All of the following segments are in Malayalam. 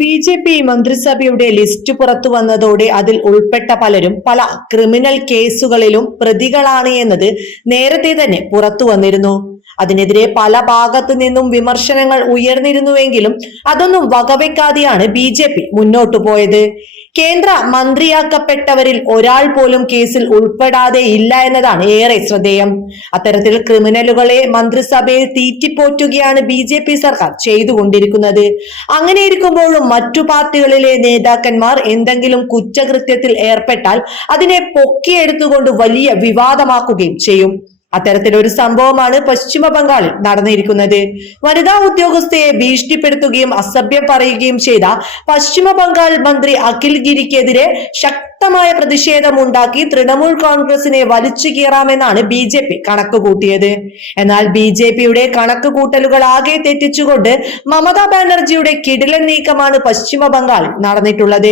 ബി ജെ പി മന്ത്രിസഭയുടെ ലിസ്റ്റ് പുറത്തു വന്നതോടെ അതിൽ ഉൾപ്പെട്ട പലരും പല ക്രിമിനൽ കേസുകളിലും പ്രതികളാണ് എന്നത് നേരത്തെ തന്നെ പുറത്തു വന്നിരുന്നു. അതിനെതിരെ പല ഭാഗത്തു നിന്നും വിമർശനങ്ങൾ ഉയർന്നിരുന്നുവെങ്കിലും അതൊന്നും വകവെക്കാതെയാണ് ബി ജെ പി മുന്നോട്ടു പോയത്. കേന്ദ്ര മന്ത്രിയാക്കപ്പെട്ടവരിൽ ഒരാൾ പോലും കേസിൽ ഉൾപ്പെടാതെ ഇല്ല എന്നതാണ് ഏറെ ശ്രദ്ധേയം. അത്തരത്തിൽ ക്രിമിനലുകളെ മന്ത്രിസഭയിൽ തീറ്റിപ്പോറ്റുകയാണ് ബി ജെ പി സർക്കാർ ചെയ്തുകൊണ്ടിരിക്കുന്നത്. അങ്ങനെ ഇരിക്കുമ്പോഴും മറ്റു പാർട്ടികളിലെ നേതാക്കന്മാർ എന്തെങ്കിലും കുറ്റകൃത്യത്തിൽ ഏർപ്പെട്ടാൽ അതിനെ പൊക്കിയെടുത്തുകൊണ്ട് വലിയ വിവാദമാക്കുകയും ചെയ്യും. അത്തരത്തിലൊരു സംഭവമാണ് പശ്ചിമ ബംഗാളിൽ നടന്നിരിക്കുന്നത്. വനിതാ ഉദ്യോഗസ്ഥയെ ഭീഷണിപ്പെടുത്തുകയും അസഭ്യം പറയുകയും ചെയ്ത പശ്ചിമ ബംഗാൾ മന്ത്രി അഖിൽ ഗിരിക്കെതിരെ ശക്തമായ പ്രതിഷേധമുണ്ടാക്കി തൃണമൂൽ കോൺഗ്രസിനെ വലിച്ചു കീറാമെന്നാണ് ബി ജെ പി കണക്ക് കൂട്ടിയത് എന്നാൽ ബി ജെ പിയുടെ കണക്ക് കൂട്ടലുകൾ ആകെ തെറ്റിച്ചുകൊണ്ട് മമതാ ബാനർജിയുടെ കിടിലൻ നീക്കമാണ് പശ്ചിമ ബംഗാൾ നടന്നിട്ടുള്ളത്.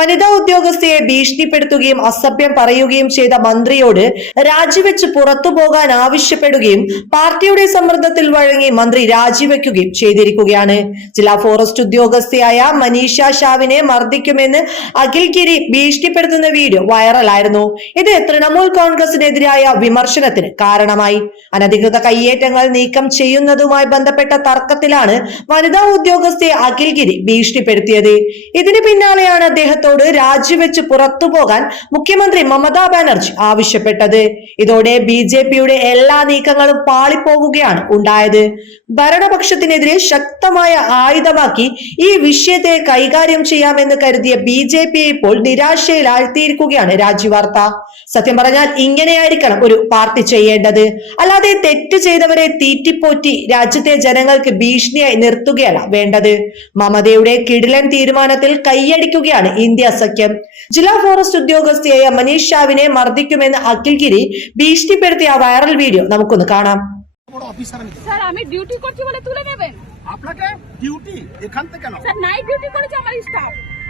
വനിതാ ഉദ്യോഗസ്ഥയെ ഭീഷണിപ്പെടുത്തുകയും അസഭ്യം പറയുകയും ചെയ്ത മന്ത്രിയോട് രാജിവെച്ച് പുറത്തു പോകാൻ ആവശ്യപ്പെടുകയും പാർട്ടിയുടെ സമ്മർദ്ദത്തിൽ വഴങ്ങി മന്ത്രി രാജിവെക്കുകയും ചെയ്തിരിക്കുകയാണ്. ജില്ലാ ഫോറസ്റ്റ് ഉദ്യോഗസ്ഥയായ മനീഷ ഷാവിനെ മർദ്ദിക്കുമെന്ന് അഖിൽ ഗിരി ഭീഷണിപ്പെടുത്തുന്ന വീഡിയോ വൈറലായിരുന്നു. ഇത് തൃണമൂൽ കോൺഗ്രസിനെതിരായ വിമർശനത്തിന് കാരണമായി. അനധികൃത കയ്യേറ്റങ്ങൾ നീക്കം ചെയ്യുന്നതുമായി ബന്ധപ്പെട്ട തർക്കത്തിലാണ് വനിതാ ഉദ്യോഗസ്ഥയെ അഖിൽ ഗിരി ഭീഷണിപ്പെടുത്തിയത്. ഇതിന് പിന്നാലെയാണ് അദ്ദേഹത്തോട് രാജിവെച്ച് പുറത്തു പോകാൻ മുഖ്യമന്ത്രി മമതാ ബാനർജി ആവശ്യപ്പെട്ടത്. ഇതോടെ ബി ജെ പിയുടെ എല്ലാ നീക്കങ്ങളും പാളിപ്പോവുകയാണ് ഉണ്ടായത്. ഭരണപക്ഷത്തിനെതിരെ ശക്തമായ ആയുധമാക്കി ഈ വിഷയത്തെ കൈകാര്യം ചെയ്യാമെന്ന് കരുതിയ ബി ജെ പി ഇപ്പോൾ നിരാശയിൽ ആഴ്ത്തിയിരിക്കുകയാണ് രാജ്യവാർത്ത സത്യം പറഞ്ഞാൽ ഇങ്ങനെയായിരിക്കണം ഒരു പാർട്ടി ചെയ്യേണ്ടത് അല്ലാതെ തെറ്റ് ചെയ്തവരെ തീറ്റിപ്പോറ്റി രാജ്യത്തെ ജനങ്ങൾക്ക് ഭീഷണിയായി നിർത്തുകയല്ല വേണ്ടത് മമതയുടെ കിടിലൻ തീരുമാനത്തിൽ കൈയടിക്കുകയാണ് ഇന്ത്യ സഖ്യം ജില്ലാ ഫോറസ്റ്റ് ഉദ്യോഗസ്ഥയായ മനീഷ് ഷാവിനെ മർദ്ദിക്കുമെന്ന് അഖിൽ ഗിരി ഭീഷണിപ്പെടുത്തിയ ആ വൈറൽ വീഡിയോ നമുക്കൊന്ന് കാണാം বড় অফিসার আমি স্যার আমি ডিউটি করছি বলে তুলে নেবেন আপনাকে ডিউটি এখান থেকে কেন স্যার নাইট ডিউটি করেছে আমার স্টাফ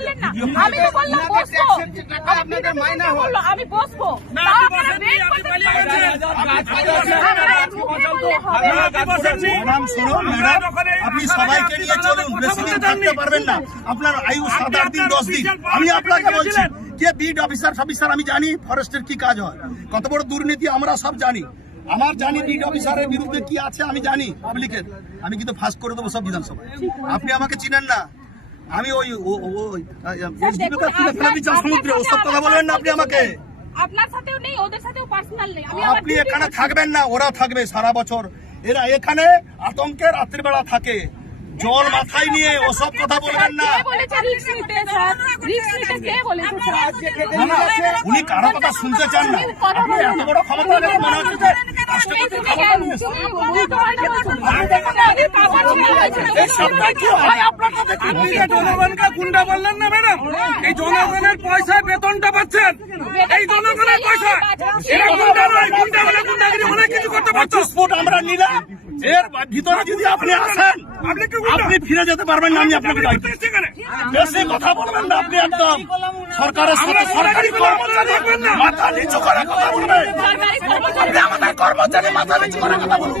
পারলেন না। আমি তো বললাম বসবো। বসবো। আপনি সবাইকে নিয়ে চলুন বেশি দিন থাকতে পারবেন না। আপনার আয়ু সাত আট দিন দশ দিন। আমি আপনাকে বলছি কে বিড অফিসার অফিসার আমি জানি ফরেস্টের কি কাজ হয়। কত বড় দুর্নীতি আমরা সব জানি। আমার জানি বিড অফিসারের বিরুদ্ধে কি আছে আমি জানি পাবলিকের আমি কিন্তু ফাঁস করে দেবো সব বিধানসভায়। আপনি আমাকে চিনেন না। আমি ওই সমুদ্রে ওসব কথা বলবেন না আপনি আমাকে। আপনার সাথেও নেই ওদের সাথেও পার্সোনাল নেই। আপনি এখানে থাকবেন না ওরা থাকবে সারা বছর। এরা এখানে আতঙ্কে রাত্রিবেলা থাকে। জল মাথায় নিয়ে ওসব কথা বলবেন না। উনি কারও কথা শুনতে চান না। এত বড় ক্ষমতা মনে হচ্ছে এই সবটাই কি হয় আপনারটা দেখুন আপনি জনগণকে গুন্ডা বললেন না ম্যাডাম এই জনগণের পয়সায় বেতনটা পাচ্ছেন এই জনগণের পয়সা এরা গুন্ডা নয় গুন্ডা বলে গুন্ডাগিরি অনেক কিছু করতে পারছ ফুট আমরা নিলাম এর ভিতরে যদি আপনি আসেন আপনি? ফিরে যেতে পারবেন না আমি আপনাকে বেশি কথা বলবেন না আপনি একদম। সরকারের সাথে সরকারি কর্মচারী থাকবেন না। মাথা নিচু করে কথা বলবেন। আপনি আমাদের কর্মচারী মাথা নিচু করে কথা বলুন।